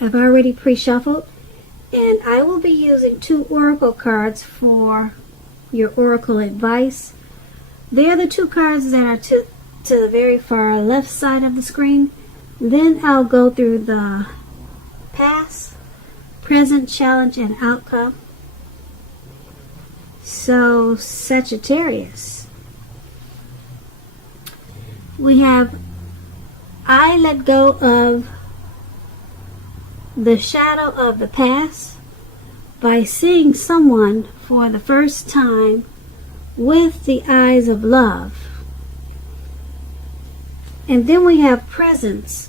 I've already pre-shuffled, and I will be using 2 oracle cards for your oracle advice. They're the 2 cards that are to the very far left side of the screen. Then I'll go through the past, present, challenge, and outcome. So, Sagittarius, we have I let go of the shadow of the past by seeing someone for the first time with the eyes of love. And then we have presence.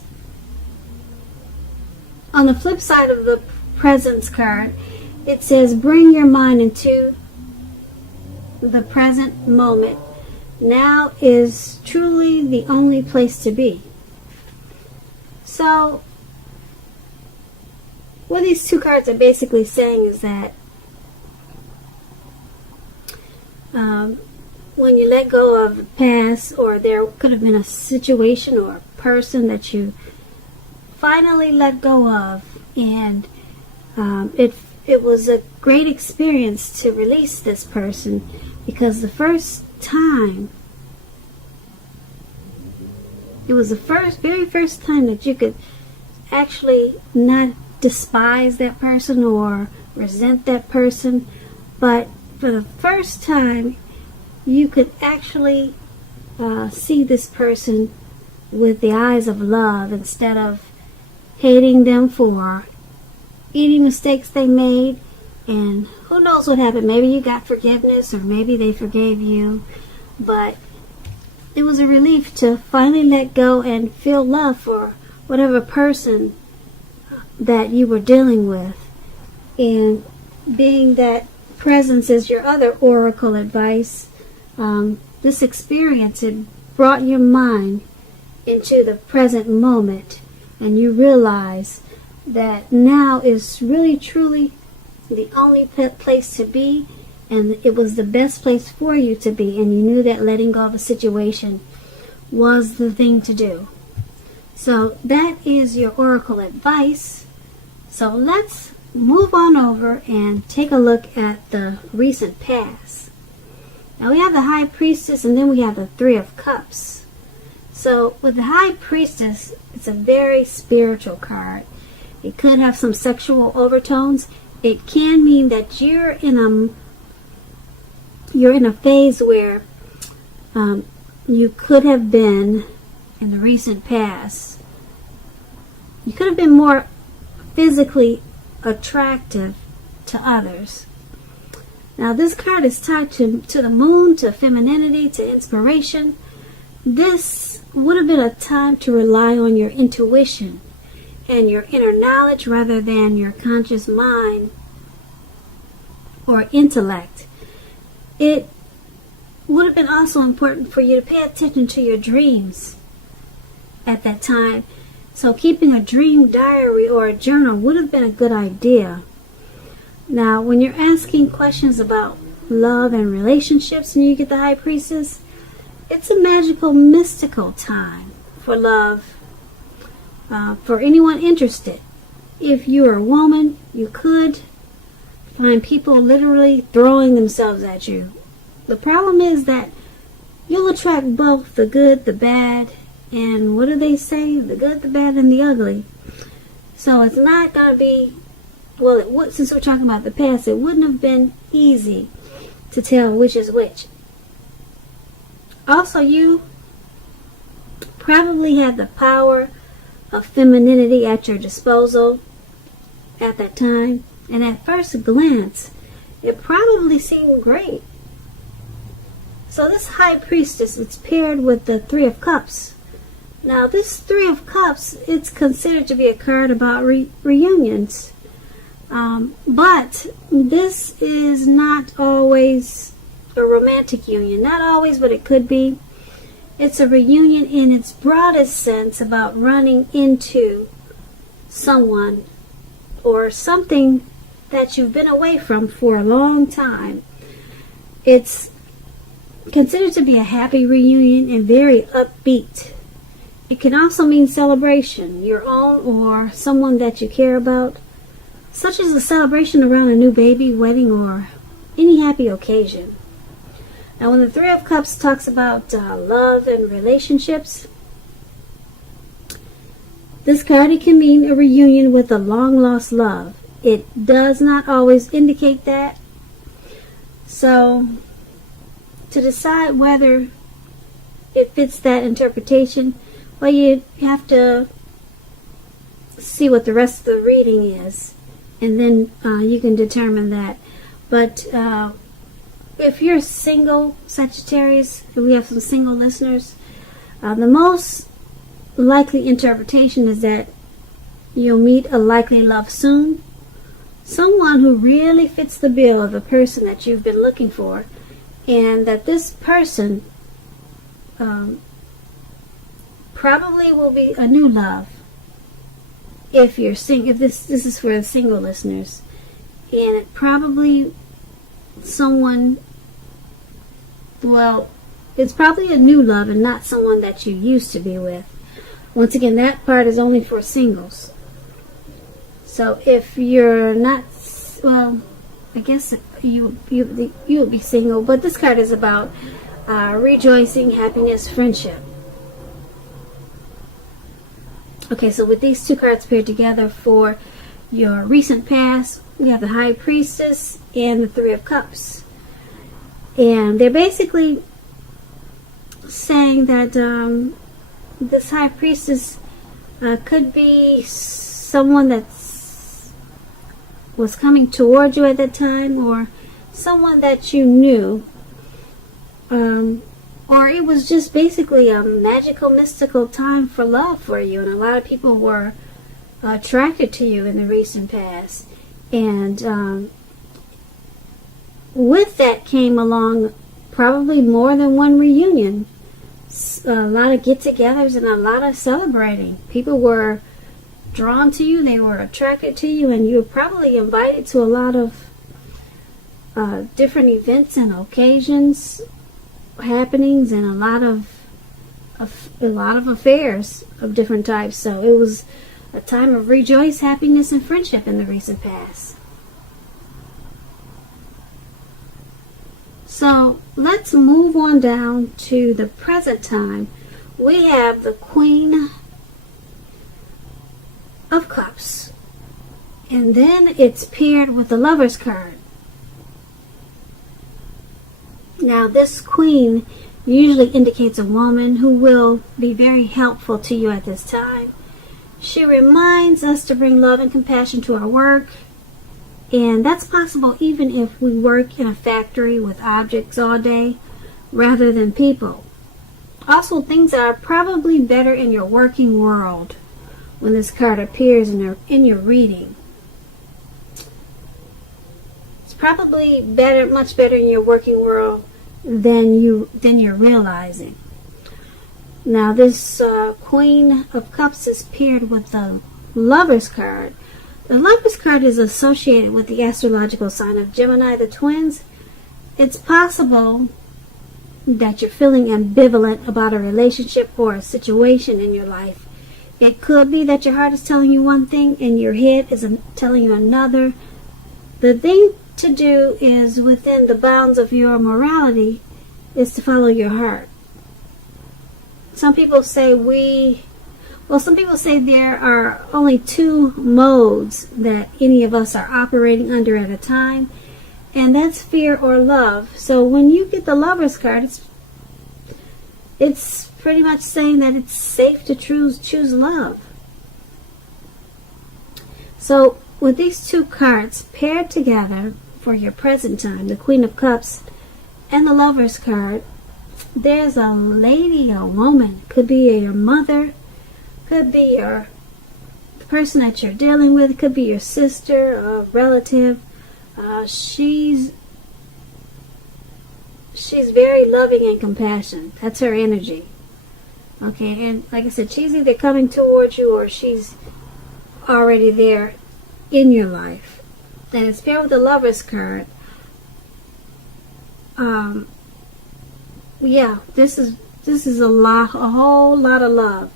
On the flip side of the presence card, it says bring your mind into the present moment. Now is truly the only place to be. So, what these 2 cards are basically saying is that when you let go of the past, or there could have been a situation or a person that you finally let go of, and it was a great experience to release this person, because the first time, it was the very first time that you could actually not despise that person or resent that person, but for the first time you could actually see this person with the eyes of love, instead of hating them for any mistakes they made. And who knows what happened, maybe you got forgiveness, or maybe they forgave you, but it was a relief to finally let go and feel love for whatever person that you were dealing with. And being that presence is your other oracle advice, this experience, it brought your mind into the present moment, and you realize that now is really truly the only place to be, and it was the best place for you to be, and you knew that letting go of a situation was the thing to do. So that is your oracle advice. So let's move on over and take a look at the recent past. Now we have the High Priestess, and then we have the 3 of Cups. So with the High Priestess, it's a very spiritual card. It could have some sexual overtones. It can mean that you're in a phase where you could have been, in the recent past, you could have been more physically attractive to others. Now this card is tied to the moon, to femininity, to inspiration. This would have been a time to rely on your intuition and your inner knowledge rather than your conscious mind or intellect. It would have been also important for you to pay attention to your dreams at that time. So keeping a dream diary or a journal would have been a good idea. Now, when you're asking questions about love and relationships and you get the High Priestess, it's a magical, mystical time for love, for anyone interested. If you're a woman, you could find people literally throwing themselves at you. The problem is that you'll attract both the good, the bad, and what do they say? The good, the bad, and the ugly. So it's not going to be, well, since we're talking about the past, it wouldn't have been easy to tell which is which. Also, you probably had the power of femininity at your disposal at that time, and at first glance, it probably seemed great. So this High Priestess is paired with the 3 of Cups. Now this 3 of Cups, it's considered to be a card about reunions. But this is not always a romantic union. Not always, but it could be. It's a reunion in its broadest sense about running into someone or something that you've been away from for a long time. It's considered to be a happy reunion and very upbeat. It can also mean celebration, your own or someone that you care about, such as a celebration around a new baby, wedding, or any happy occasion. Now, when the Three of Cups talks about love and relationships, this card, it can mean a reunion with a long-lost love. It does not always indicate that. So, to decide whether it fits that interpretation, well, you have to see what the rest of the reading is, and then you can determine that. But if you're single, Sagittarius, and we have some single listeners, the most likely interpretation is that you'll meet a likely love soon. Someone who really fits the bill of the person that you've been looking for, and that this person probably will be a new love. If you're if this is for the single listeners, and it probably someone, well, it's probably a new love and not someone that you used to be with. Once again, that part is only for singles. So if you're not, well, I guess you would be single, but this card is about rejoicing, happiness, friendship. Okay, so with these two cards paired together for your recent past, we have the High Priestess and the Three of Cups. And they're basically saying that this High Priestess could be someone that was coming toward you at that time, or someone that you knew, or it was just basically a magical, mystical time for love for you, and a lot of people were attracted to you in the recent past. And with that came along probably more than one reunion, a lot of get-togethers, and a lot of celebrating. People were drawn to you, they were attracted to you, and you were probably invited to a lot of different events and occasions, happenings, and a lot of affairs of different types. So it was a time of rejoice, happiness, and friendship in the recent past. So let's move on down to the present time. We have the Queen of Cups, and then it's paired with the Lover's card. Now, this Queen usually indicates a woman who will be very helpful to you at this time. She reminds us to bring love and compassion to our work, and that's possible even if we work in a factory with objects all day rather than people. Also, things are probably better in your working world when this card appears in your reading. It's probably better, much better in your working world than you're realizing. Now, this Queen of Cups is paired with the Lover's card. The Lover's card is associated with the astrological sign of Gemini, the twins. It's possible that you're feeling ambivalent about a relationship or a situation in your life. It could be that your heart is telling you one thing and your head is telling you another. The thing to do is, within the bounds of your morality, is to follow your heart. Some people say there are only two modes that any of us are operating under at a time, and that's fear or love. So when you get the Lover's card, it's pretty much saying that it's safe to choose love. So with these two cards paired together for your present time, the Queen of Cups and the Lover's card, there's a lady, a woman, could be your mother, could be the person that you're dealing with, could be your sister, a relative. She's very loving and compassionate. That's her energy. Okay, and like I said, she's either coming towards you or she's already there in your life. And it's paired with the Lover's card. Yeah, this is a whole lot of love.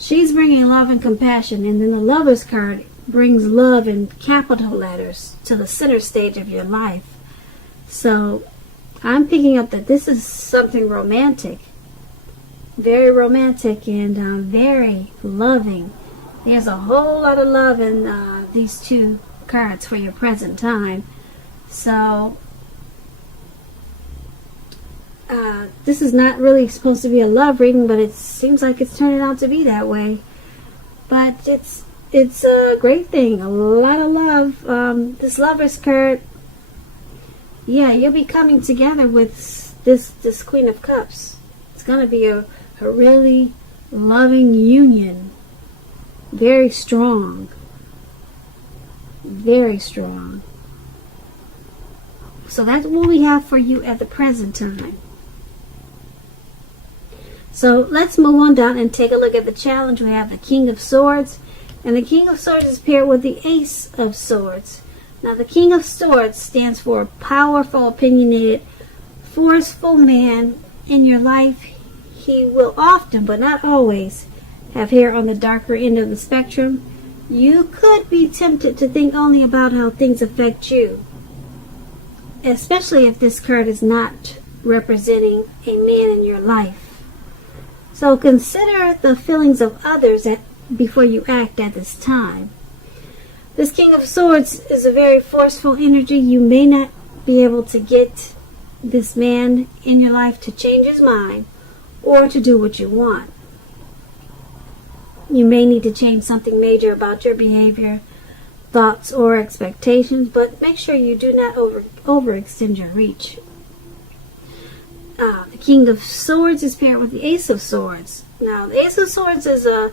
She's bringing love and compassion, and then the Lover's card brings love in capital letters to the center stage of your life. So I'm picking up that this is something romantic, very romantic and very loving. There's a whole lot of love in these two cards for your present time. So this is not really supposed to be a love reading, but it seems like it's turning out to be that way. But it's a great thing. A lot of love. This Lover's card, yeah, you'll be coming together with this Queen of Cups. It's going to be a really loving union. Very strong. Very strong. So that's what we have for you at the present time. So let's move on down and take a look at the challenge. We have the King of Swords. And the King of Swords is paired with the Ace of Swords. Now the King of Swords stands for a powerful, opinionated, forceful man in your life. He will often, but not always, have hair on the darker end of the spectrum. You could be tempted to think only about how things affect you, especially if this card is not representing a man in your life. So consider the feelings of others before you act at this time. This King of Swords is a very forceful energy. You may not be able to get this man in your life to change his mind or to do what you want. You may need to change something major about your behavior, thoughts, or expectations, but make sure you do not overextend your reach. The King of Swords is paired with the Ace of Swords. Now, the Ace of Swords is a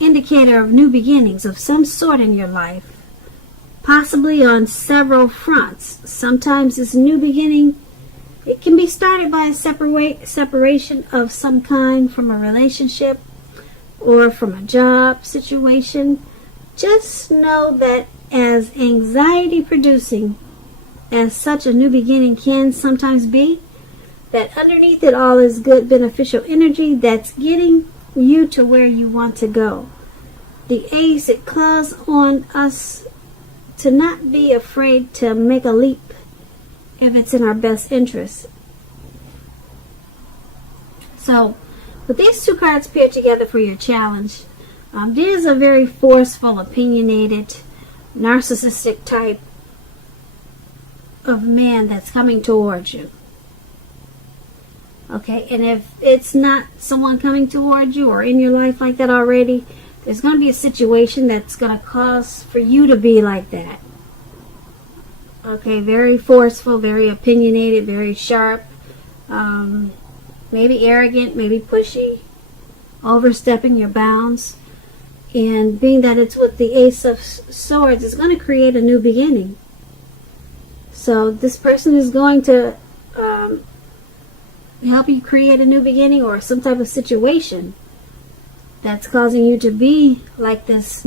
indicator of new beginnings of some sort in your life, possibly on several fronts. Sometimes this new beginning, it can be started by a separation of some kind from a relationship or from a job situation. Just know that as anxiety producing as such a new beginning can sometimes be, that underneath it all is good beneficial energy that's getting you to where you want to go. The Ace, it calls on us to not be afraid to make a leap if it's in our best interest. So, with these two cards paired together for your challenge, there's a very forceful, opinionated, narcissistic type of man that's coming towards you. Okay, and if it's not someone coming towards you or in your life like that already, there's going to be a situation that's going to cause for you to be like that. Okay, very forceful, very opinionated, very sharp, maybe arrogant, maybe pushy, overstepping your bounds. And being that it's with the Ace of Swords, it's going to create a new beginning. So this person is going to help you create a new beginning or some type of situation that's causing you to be like this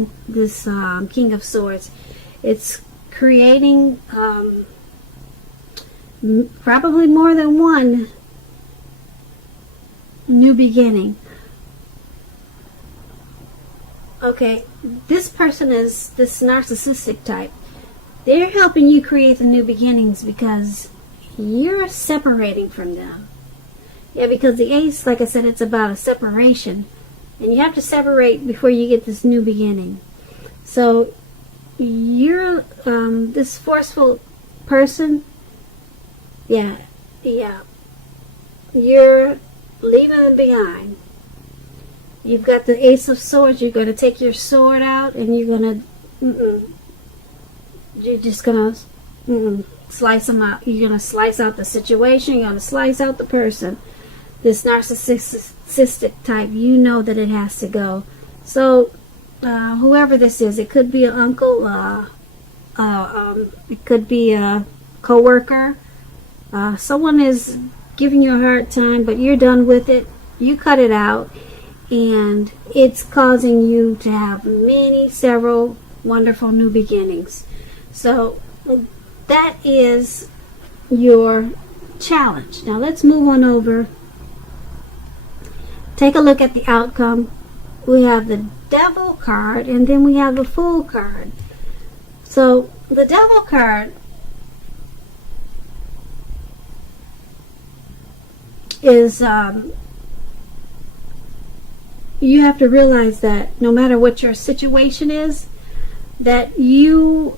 King of Swords. It's creating probably more than one new beginning. Okay, this person is this narcissistic type. They're helping you create the new beginnings because you're separating from them. Yeah, because the Ace, like I said, it's about a separation. And you have to separate before you get this new beginning. So, you're this forceful person. Yeah. You're leaving them behind. You've got the Ace of Swords. You're going to take your sword out and you're going to... You're just going to slice them out. You're going to slice out the situation. You're going to slice out the person. This narcissistic type, you know that it has to go. So, whoever this is, it could be an uncle, it could be a co-worker. Someone is giving you a hard time, but you're done with it. You cut it out, and it's causing you to have several wonderful new beginnings. So, that is your challenge. Now, let's move on over. Take a look at the outcome we have the Devil card, and then we have the Fool card. So the Devil card is you have to realize that no matter what your situation is, that you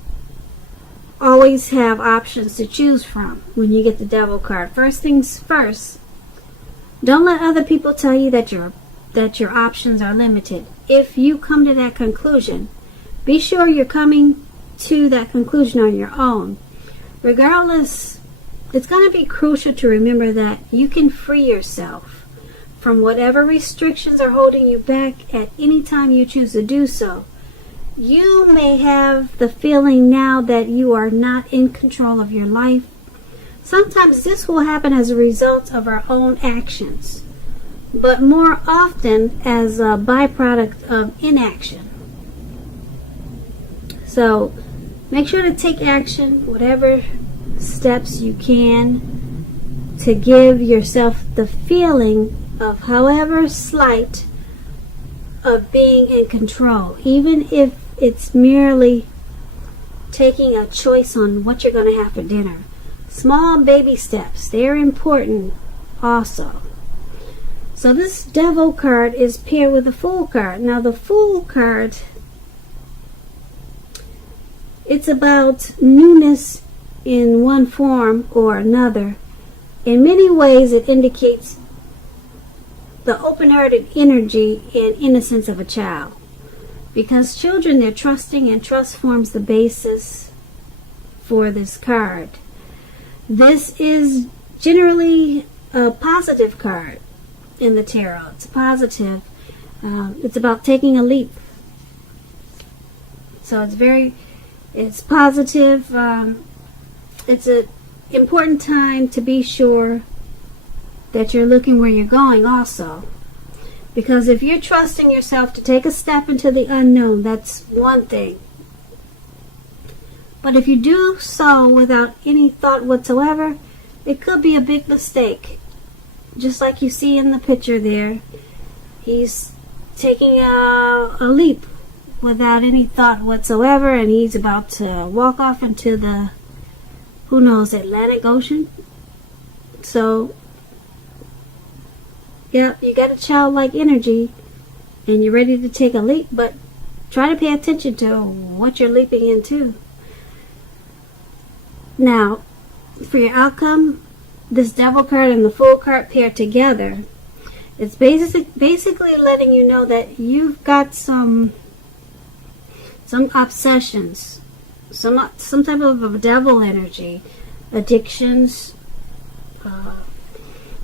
always have options to choose from when you get the Devil card. First things first, don't let other people tell you that your options are limited. If you come to that conclusion, be sure you're coming to that conclusion on your own. Regardless, it's going to be crucial to remember that you can free yourself from whatever restrictions are holding you back at any time you choose to do so. You may have the feeling now that you are not in control of your life. Sometimes this will happen as a result of our own actions, but more often as a byproduct of inaction. So make sure to take action, whatever steps you can, to give yourself the feeling of, however slight, of being in control, even if it's merely taking a choice on what you're going to have for dinner. Small baby steps, they're important also. So this Devil card is paired with the Fool card. Now the Fool card, it's about newness in one form or another. In many ways it indicates the open-hearted energy and innocence of a child. Because children, they're trusting, and trust forms the basis for this card. This is generally a positive card in the tarot. It's positive. It's about taking a leap. So it's positive. It's an important time to be sure that you're looking where you're going also. Because if you're trusting yourself to take a step into the unknown, that's one thing. But if you do so without any thought whatsoever, it could be a big mistake. Just like you see in the picture there, he's taking a leap without any thought whatsoever, and he's about to walk off into the, who knows, Atlantic Ocean. So yeah, you got a childlike energy and you're ready to take a leap, but try to pay attention to what you're leaping into. Now, for your outcome, this Devil card and the Fool card paired together, it's basically letting you know that you've got some obsessions, some type of a devil energy, addictions,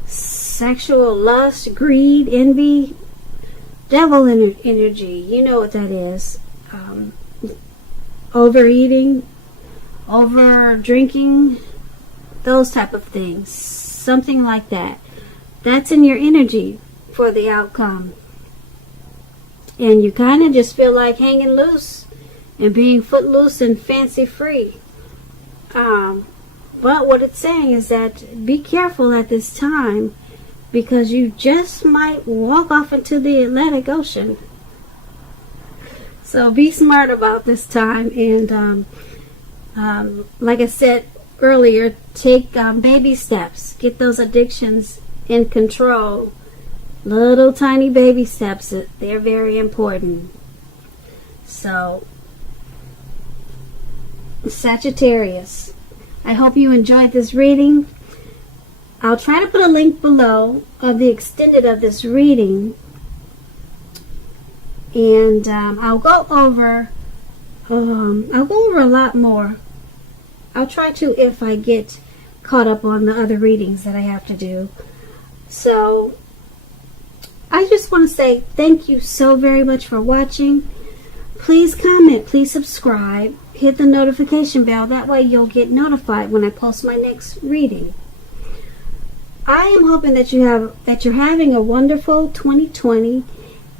sexual lust, greed, envy, devil energy. You know what that is. Overeating, over drinking, those type of things. Something like that. That's in your energy for the outcome. And you kind of just feel like hanging loose and being footloose and fancy free. But what it's saying is that be careful at this time, because you just might walk off into the Atlantic Ocean. So be smart about this time, and like I said earlier, take baby steps. Get those addictions in control. Little tiny baby steps. They're very important. So, Sagittarius, I hope you enjoyed this reading. I'll try to put a link below of the extended of this reading, and I'll go over a lot more. I'll try to, if I get caught up on the other readings that I have to do. So I just want to say thank you so very much for watching. Please comment, please subscribe, hit the notification bell. That way you'll get notified when I post my next reading. I am hoping that you're having a wonderful 2020,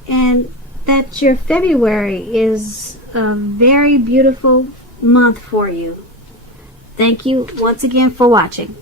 and that your February is a very beautiful month for you. Thank you once again for watching.